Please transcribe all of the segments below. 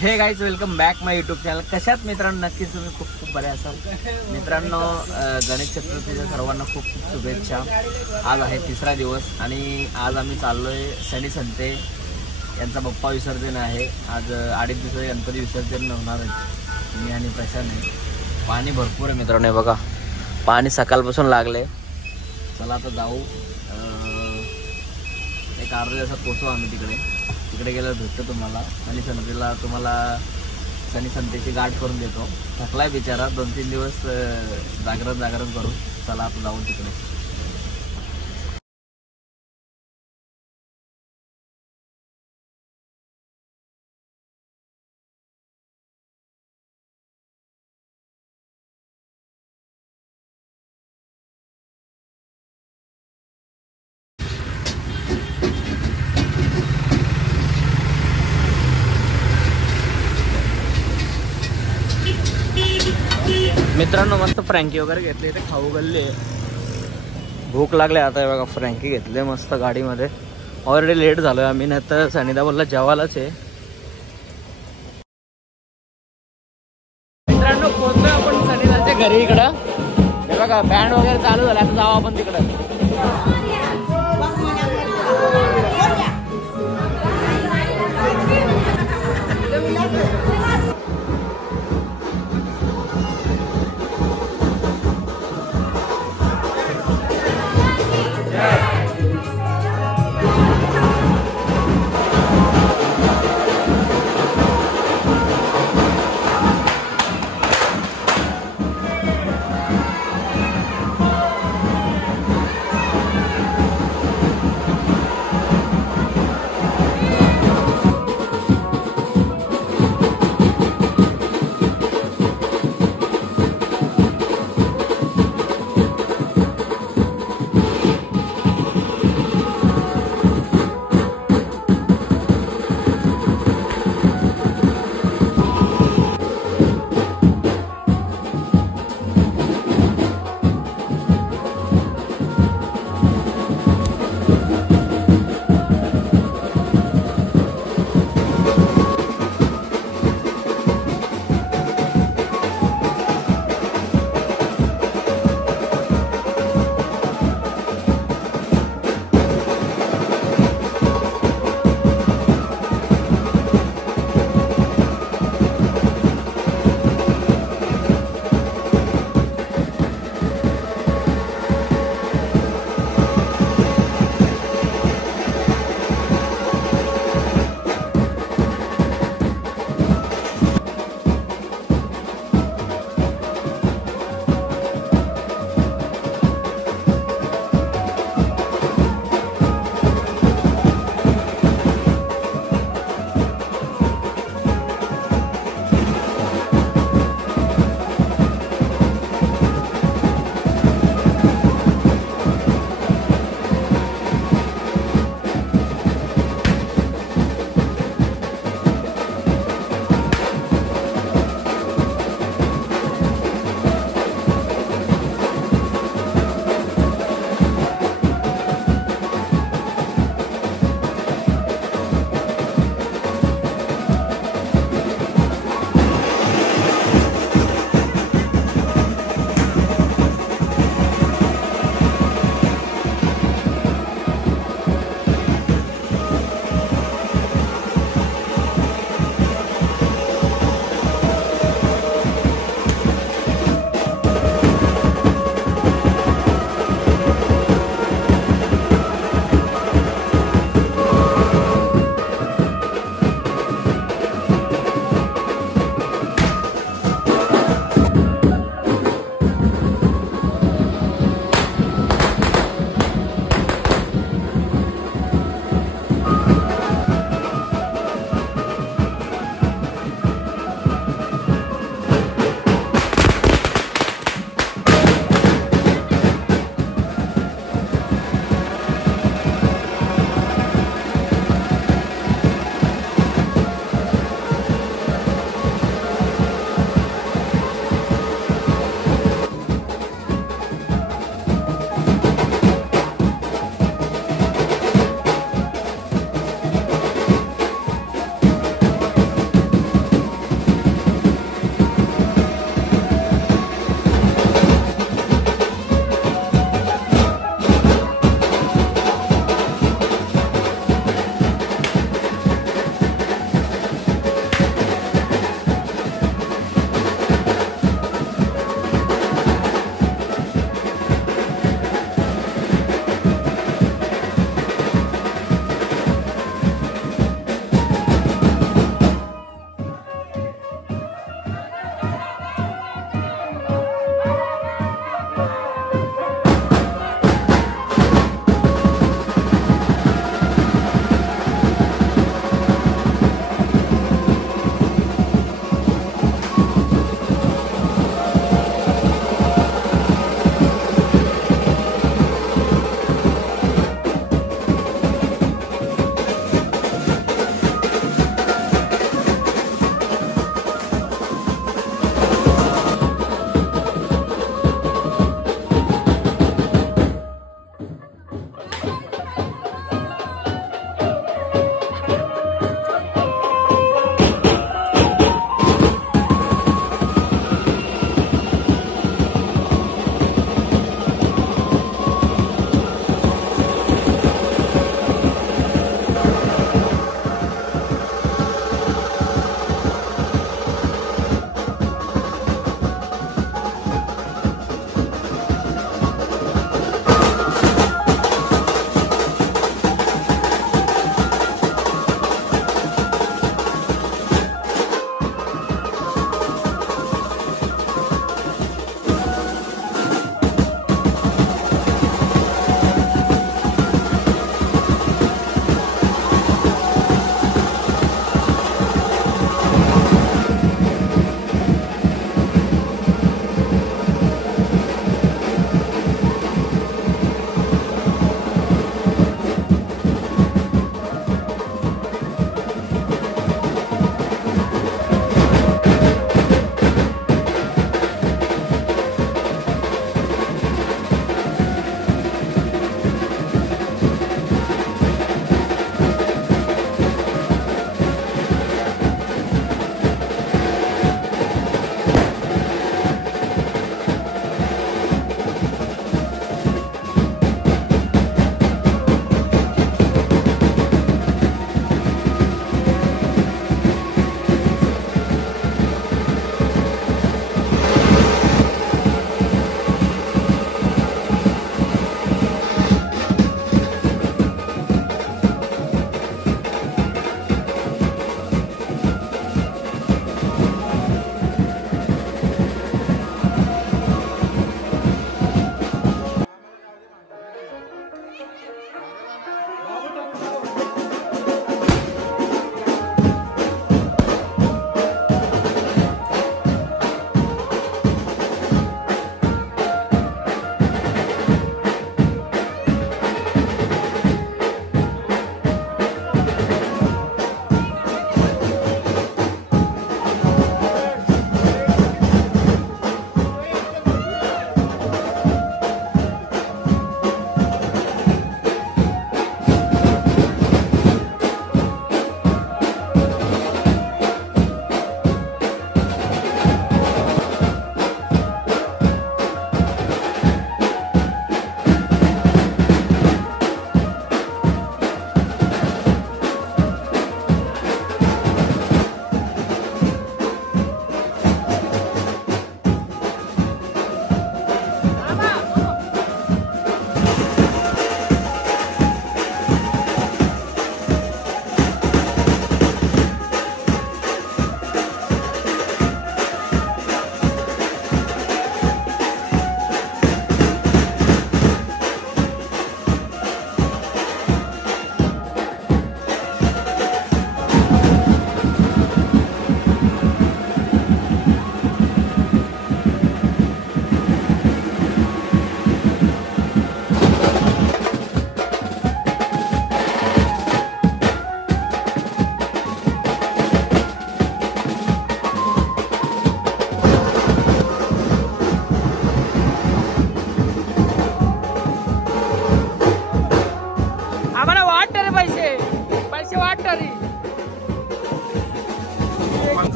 हे guys, welcome back माय YouTube channel. कशात मित्रांनो, नक्कीच तुम्ही खूप खूप बरे असाल. मित्रांनो, गणेश चतुर्थीच्या सर्वांना खूप खूप शुभेच्छा. आज आहे तिसरा दिवस आणि आज आम्ही चाललोय शनी संते यांचा बाप्पा विसर्जन आहे. आज 2.5 दिवसाचे गणपती विसर्जन होणार आहे. मी आणि प्रशांत आहे. पाणी भरपूर आहे मित्रांनो, हे बघा पाणी सकाळपासून लागले. चला आता जाऊ. एक अर्धा दिवसात पोचू आम्ही तिकडे गेलं भेटतो तुम्हाला. आणि संतेला तुम्हाला शनी संतेची गाठ करून देतो. थकलाय बिचारा, 2-3 दिवस जागरण करू. चला आता जाऊन तिकडे. मित्रांनो, मस्त फ्रँकी वगैरे घेतली. इथे खाऊ गल्ली आहे. भूक लागली आता. बघा फ्रँकी घेतले मस्त गाडीमध्ये. ऑलरेडी लेट झालोय आम्ही, नाही तर सनीदा बोलला जेवायलाच आहे. मित्रांनो, पोहोचलोय आपण सनीदाच्या घरी. इकडं हे बघा बँड वगैरे चालू झाला. आता जाऊ आपण तिकडं.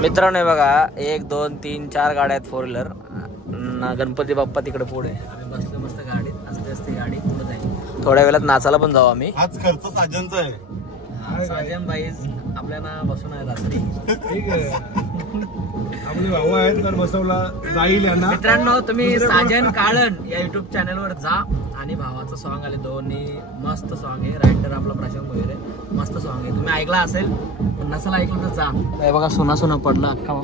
मित्रांनो हे बघा 1 2 3 4 गाड्या आहेत 4 व्हीलर. गणपती बाप्पा तिकडे पुढे आम्ही बसलो मस्त गाडीत. असते गाडी पुढे जाईल. थोड्या वेळात नाचायला पण जाऊ आम्ही. आज खर्च साजनचा आहे. साजन बाई आपल्याला बसून आहे रात्री. ठीक आहे आपले भाऊ आहेत तर बसवला जाईल यांना. मित्रांनो तुम्ही साजन काळण या युट्यूब चॅनलवर जा आणि भावाचं सॉन्ग आले दोन्ही मस्त सॉन्ग आहे. रायटर आपला प्रशांत वगैरे मस्त सॉन्ग आहे. तुम्ही ऐकला असेल पण नसेल ऐकलं तर जा. हे बघा सोना सोना पडला अख्खा.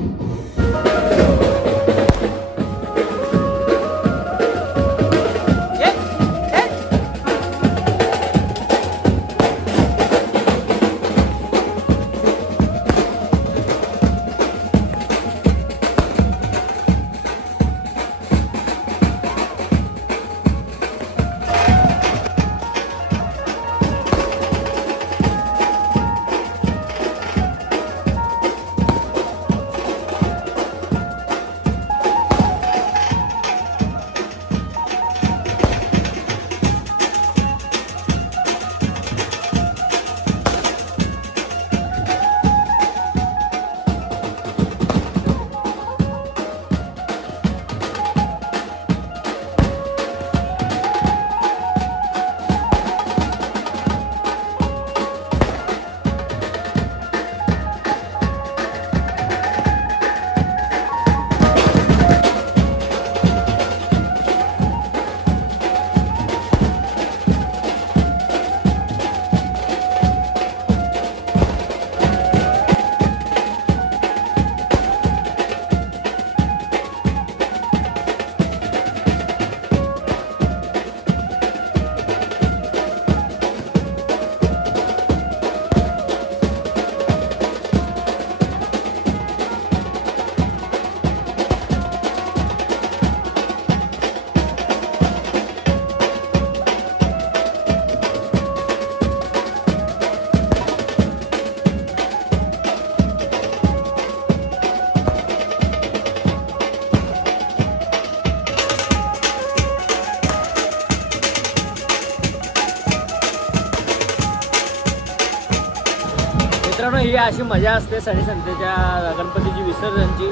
मित्रांनो ही अशी मजा असते संध्याच्या गणपतीची विसर्जनची.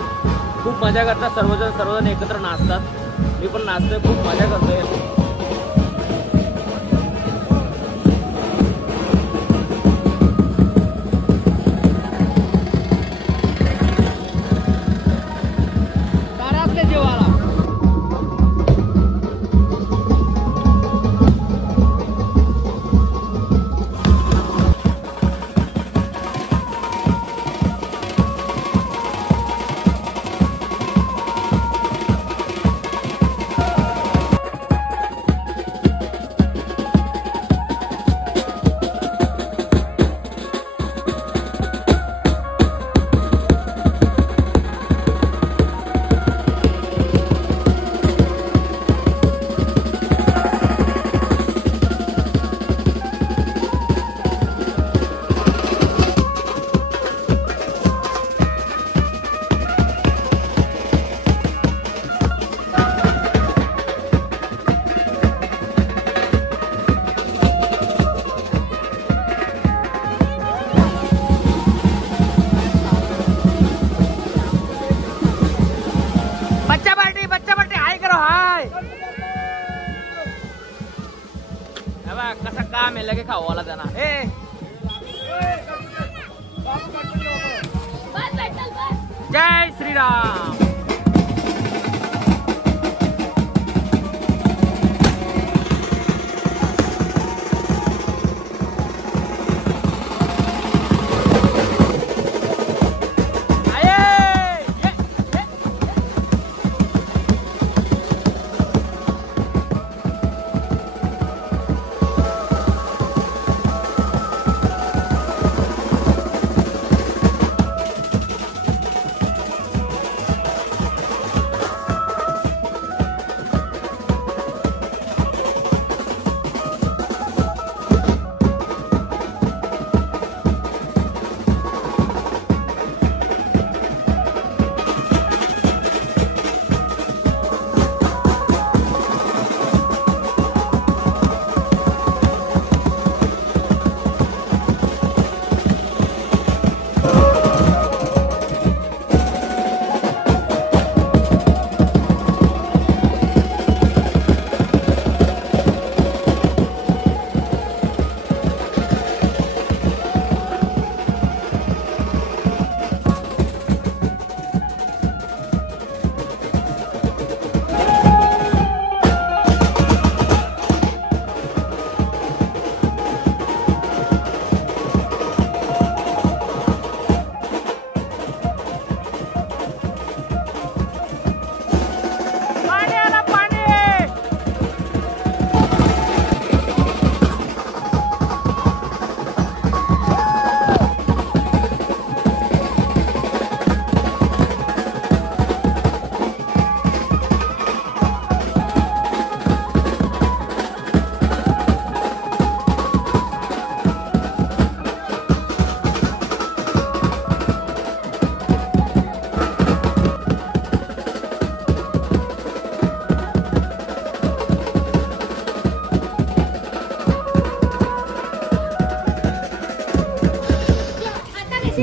खूप मजा करतात सर्वजण एकत्र नाचतात. मी पण नाचतोय खूप मजा करतोय. दारातले जेवाला कसं काम आहे लगे खावाला त्यांना. जय श्रीराम.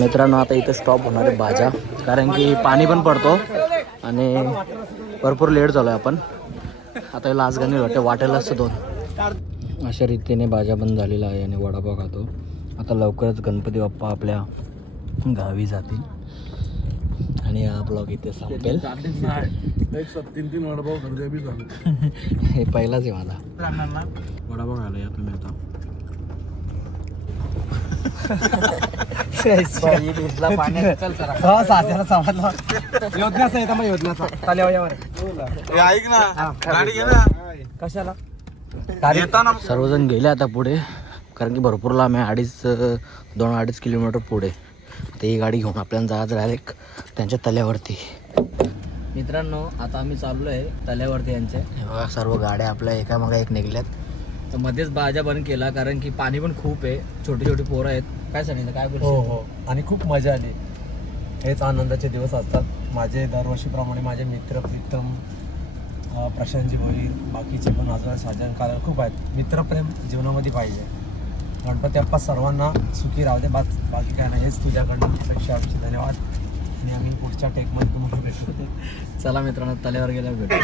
मित्रांनो आता इथे स्टॉप होणार आहे बाजा, कारण की पाणी पण पडतो आणि भरपूर लेट झालो आहे आपण. आता लासगाणी वाटते वाटेल असतं 2. अशा रीतीने बाजा बंद झालेला आहे आणि वडापाव खातो. आता लवकरच गणपती बाप्पा आपल्या गावी जातील आणि हा ब्लॉग इथे संपेल. 3 वडापाव खर्च बी झालं. हे पहिलाच आहे माझा वडापाव खायला या तुम्ही आता. ऐक ना, गाडी घे ना. कशाला सर्वजण गेले आता पुढे, कारण की भरपूर लांब आहे. 2-2.5 किलोमीटर पुढे. आता ही गाडी घेऊन आपल्याला जायचं डायरेक्ट त्यांच्या तल्यावरती. मित्रांनो आता आम्ही चाललो आहे तल्यावरती यांचे. बघा सर्व गाड्या आपल्या एकामागे एक निघल्यात. तर मध्येच बाजा बंद केला कारण की पाणी पण खूप आहे, छोटी छोटी पोरं आहेत. काय सांगितलं काय बोलतो? हो, आणि खूप मजा आली. हेच आनंदाचे दिवस असतात. माझे दरवर्षीप्रमाणे माझे मित्र प्रीतम, प्रशांतजी भोई, बाकीचे पण अजून साजन कारण खूप आहेत. मित्रप्रेम जीवनामध्ये पाहिजे. गणपती बाप्पा सर्वांना सुखी राहू दे. बाकी काय नाही, हेच तुझ्याकडनं अपेक्षा आमची. धन्यवाद. आणि आम्ही पुढच्या टेकमध्ये तुम्हाला भेटू. चला मित्रांनो तल्यावर गेल्यावर भेटू.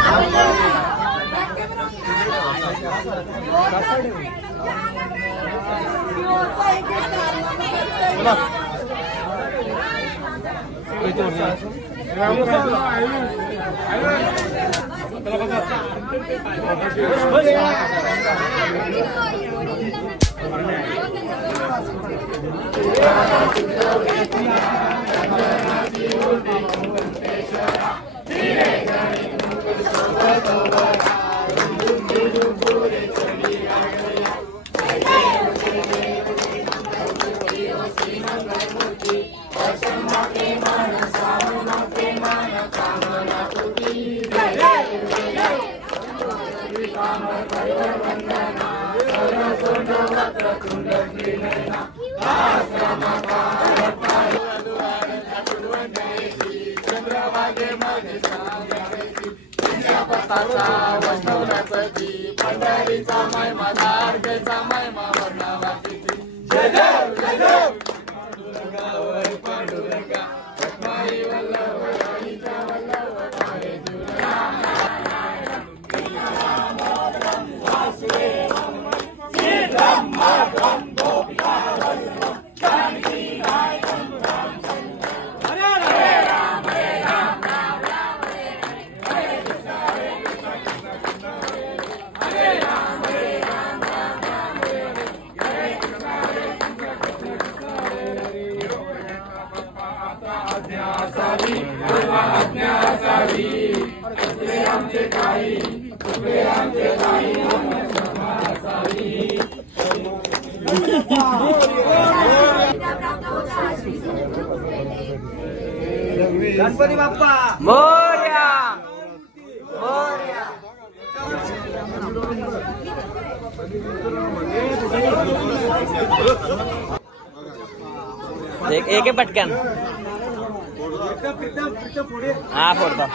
गणपती बाप्पा मोरया मोरया. एक पटकन हा फोडतो.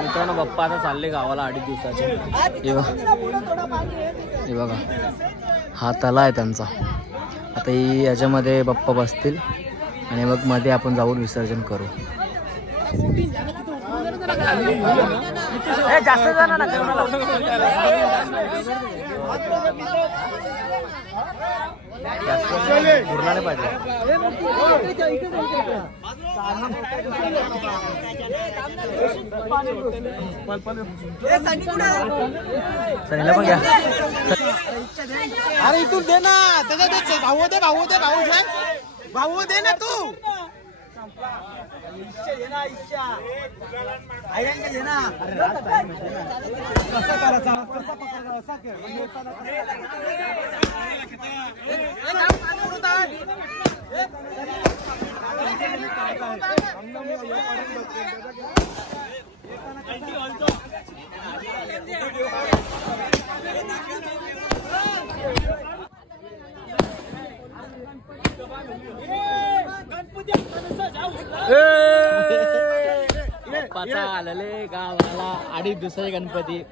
मित्रांनो बाप्पा आता चालले गावाला 2.5 दिवसाचे. हे बघा हा तला आहे त्यांचा. आता ही याच्यामध्ये बाप्पा बसतील आणि मग मध्ये आपण जाऊन विसर्जन करू. जास्त जण ना पूर्ण नाही पाहिजे. सनीला पण घ्या. अरे इथून दे ना, त्याच्या भाऊ दे भाऊ दे भाऊ दे भाऊ दे ना तू. कसं पप्पाचा आलेले गावाला आणि दुसरे गणपती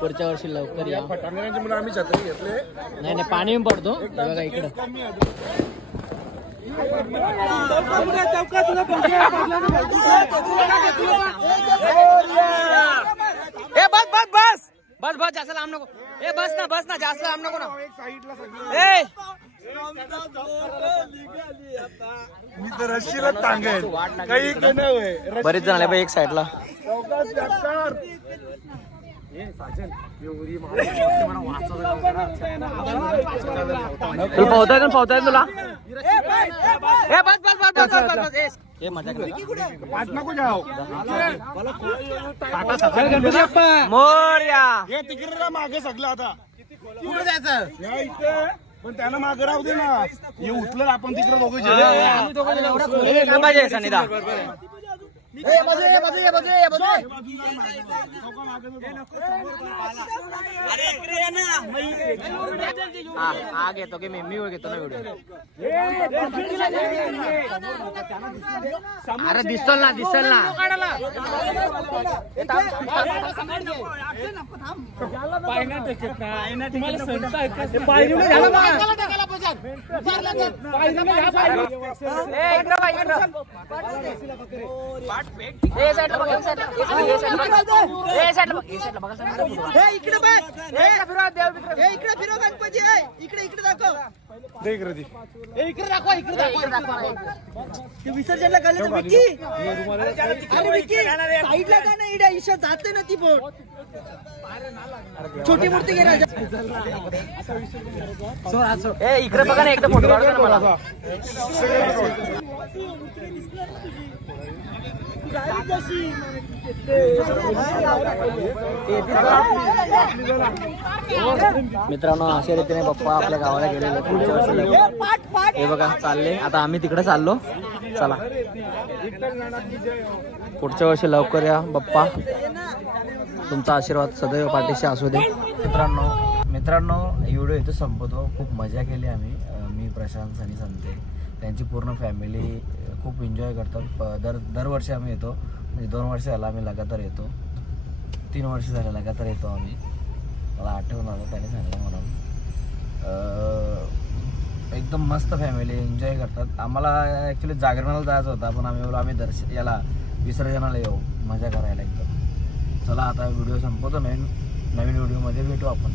पुढच्या वर्षी लवकर या. फटाक्यांची मुलं आम्ही छत्री घेतले. नाही नाही पाणी पडतो बघा इकडं. ए बस बस बस बस बस जास्त लांब नको. ए बस ना जास्त लांब नको ना. ए मी तर रशीला टांगेल काही नाही. बरेच जण आले बाई एक साईडला. तुला पावताय तुला. ए बस बस बस बस बस बस. ए मजा पाच नको जाओ. मोरया. हे तिकडे मागे सगळं आता कुठे जायचं या इथे. पण त्यांना मागे राहू दे ना. हे उठलं आपण तिकडे दोघे सनिधा. हा घेतो की मी घेतो ना व्हिडिओ. अरे दिसल ना. विसर्जनला गेले साईडला का नाही ईशा जाते ना ती बोट. छोटी मूर्ती घे राजा. ए इकडे बघा ना एकदा फोटो काढतो ना मला. मित्रांनो अशा रीतीने पप्पा आपल्या गावाला गेलेले पुढच्या वर्षी. हे बघा चालले आता आम्ही तिकडे चाललो. चला पुढच्या वर्षी लवकर या बाप्पा. तुमचा आशीर्वाद सदैव पाठीशी असू दे. मित्रांनो व्हिडिओ इथे संपवतो. खूप मजा केली आम्ही. मी प्रशांत आणि संते त्यांची पूर्ण फॅमिली खूप एन्जॉय करतात. दरवर्षी आम्ही येतो. म्हणजे 2 वर्ष झालं आम्ही लगातार येतो. 3 वर्ष झाले लगातार येतो आम्ही. मला आठवण आलं त्याने सांगितलं म्हणून. एकदम मस्त फॅमिली एन्जॉय करतात. आम्हाला ॲक्च्युली जागरणाला जायचं होतं पण आम्ही बोललो आम्ही याला विसर्जनाला येऊ मजा करायला एकदम. चला आता व्हिडिओ संपवतो. नवीन व्हिडिओमध्ये भेटू आपण.